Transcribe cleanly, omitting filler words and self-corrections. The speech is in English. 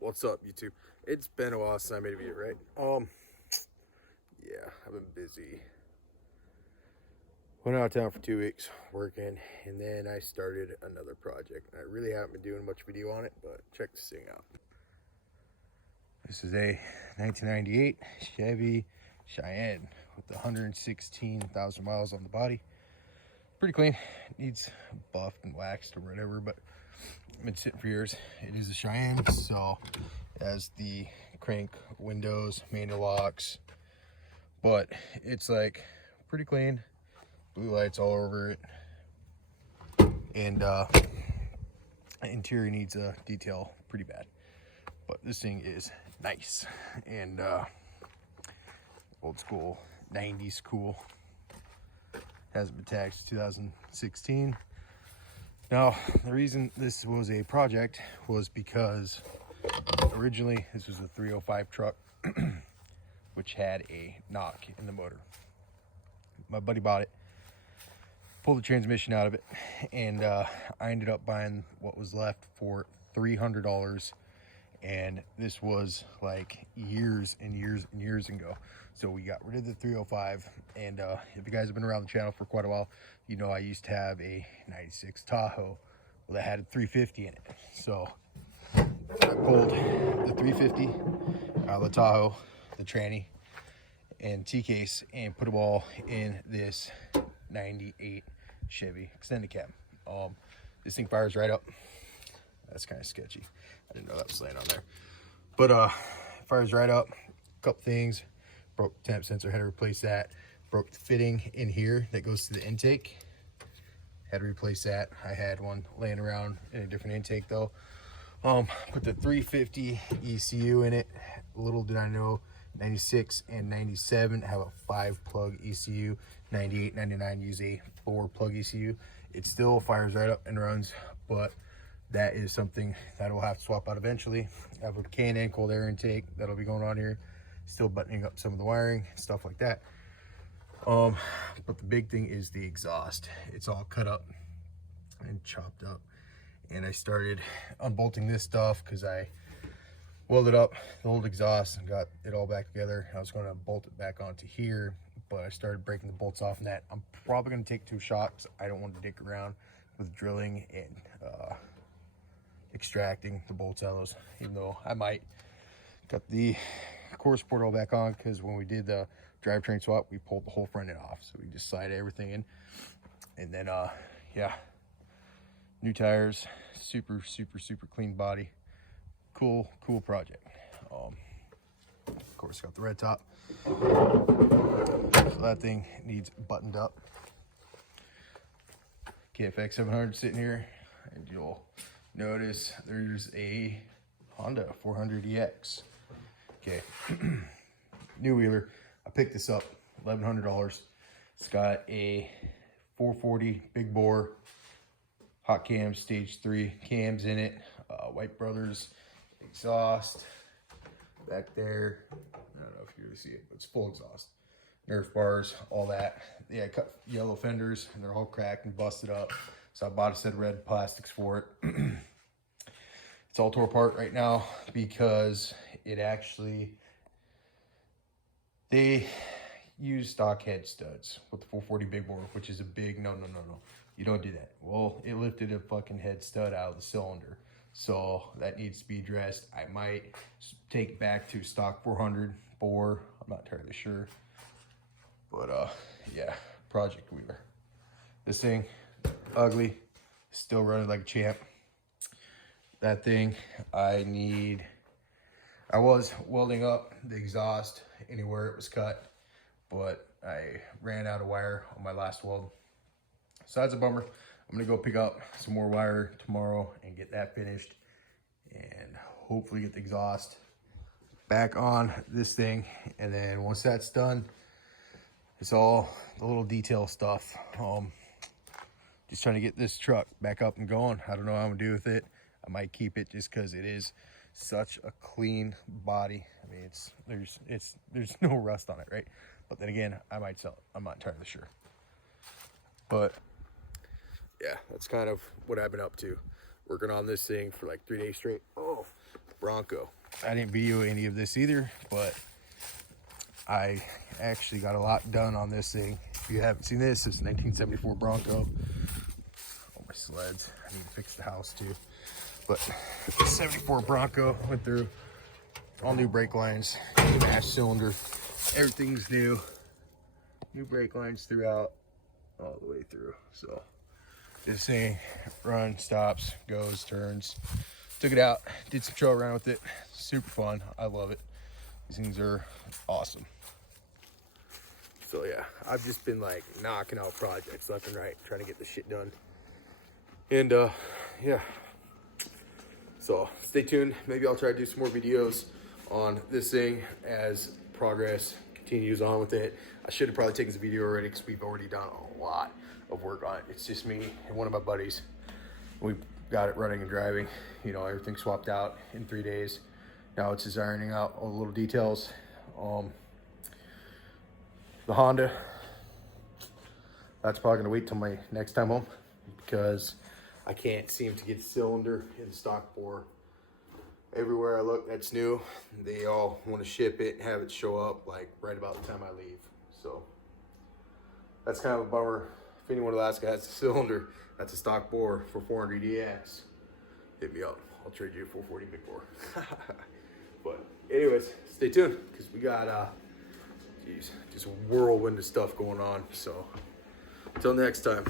What's up, YouTube? It's been a while since I made a video, right? Yeah, I've been busy. Went out of town for 2 weeks working, and then I started another project. I really haven't been doing much video on it, but check this thing out. This is a 1998 Chevy Cheyenne with 116,000 miles on the body. Pretty clean. Needs buffed and waxed or whatever, but been sitting for years. It is a Cheyenne, so it has the crank windows, manual locks, but it's like pretty clean. Blue lights all over it, and interior needs a detail pretty bad, but this thing is nice and old school 90s cool. Hasn't been taxed since 2016. Now, the reason this was a project was because originally this was a 305 truck, which had a knock in the motor. My buddy bought it, pulled the transmission out of it, and I ended up buying what was left for $300. And this was like years and years and years ago. So we got rid of the 305. And if you guys have been around the channel for quite a while, you know I used to have a 96 Tahoe that had a 350 in it. So I pulled the 350 out of the Tahoe, the tranny, and T-case, and put them all in this 98 Chevy extended cab. This thing fires right up. That's kind of sketchy. I didn't know that was laying on there. But fires right up. A couple things. Broke the temp sensor, had to replace that. Broke the fitting in here that goes to the intake. Had to replace that. I had one laying around in a different intake though. Put the 350 ECU in it. Little did I know, 96 and 97 have a 5-plug ECU. 98, 99 use a 4-plug ECU. It still fires right up and runs, but that is something that we'll have to swap out eventually. I have a K&N cold air intake that'll be going on here. Still buttoning up some of the wiring, stuff like that. But the big thing is the exhaust. It's all cut up and chopped up. And I started unbolting this stuff because I welded up the old exhaust and got it all back together. I was going to bolt it back onto here, but I started breaking the bolts off in that. I'm probably going to take 2 shots. I don't want to dick around with drilling and extracting the bolts out of those, even though I might. Got the core support all back on because when we did the drivetrain swap, we pulled the whole front end off, so we just slide everything in. And then yeah, new tires, super clean body. Cool project. Of course, got the red top, so that thing needs buttoned up. KFX 700 sitting here, and you'll notice there's a Honda 400EX. Okay, new wheeler. I picked this up, $1,100. It's got a 440 big bore, hot cams, stage 3 cams in it, White Brothers exhaust back there. I don't know if you really see it, but it's full exhaust. Nerf bars, all that. Yeah, I cut yellow fenders and they're all cracked and busted up. So I bought a set of red plastics for it. It's all tore apart right now because it actually, they use stock head studs with the 440 big bore, which is a big no. You don't do that. Well, it lifted a fucking head stud out of the cylinder. So that needs to be addressed. I might take it back to stock 400 bore. I'm not entirely sure. But yeah, project wheeler. This thing, ugly, still running like a champ. That thing, I was welding up the exhaust anywhere it was cut, but I ran out of wire on my last weld. So that's a bummer. I'm gonna go pick up some more wire tomorrow and get that finished, and hopefully get the exhaust back on this thing. And then once that's done, it's all the little detail stuff. Just trying to get this truck back up and going. I don't know what I'm gonna do with it. I might keep it just because it is such a clean body. I mean, there's no rust on it, right? But then again, I might sell it. I'm not entirely sure. But yeah, that's kind of what I've been up to. Working on this thing for like 3 days straight. Oh, Bronco. I didn't video any of this either, but I actually got a lot done on this thing. If you haven't seen this, it's a 1974 Bronco. All my sleds. I need to fix the house too. But the 74 Bronco went through all new brake lines, new mash cylinder, everything's new. New brake lines throughout, all the way through. So this thing runs, stops, goes, turns. Took it out, did some trail around with it. Super fun. I love it. These things are awesome. So yeah, I've just been like knocking out projects left and right, trying to get this shit done. And yeah. So stay tuned. Maybe I'll try to do some more videos on this thing as progress continues on with it. I should have probably taken this video already because we've already done a lot of work on it. It's just me and one of my buddies. We got it running and driving. You know, everything swapped out in 3 days. Now it's just ironing out all the little details. The Honda, that's probably gonna wait till my next time home because I can't seem to get the cylinder in the stock bore. Everywhere I look that's new, they all want to ship it and have it show up like right about the time I leave. So that's kind of a bummer. If anyone in Alaska has a cylinder that's a stock bore for 400 EX, hit me up. I'll trade you a 440 big bore. But anyways, stay tuned because we got just a whirlwind of stuff going on. So until next time.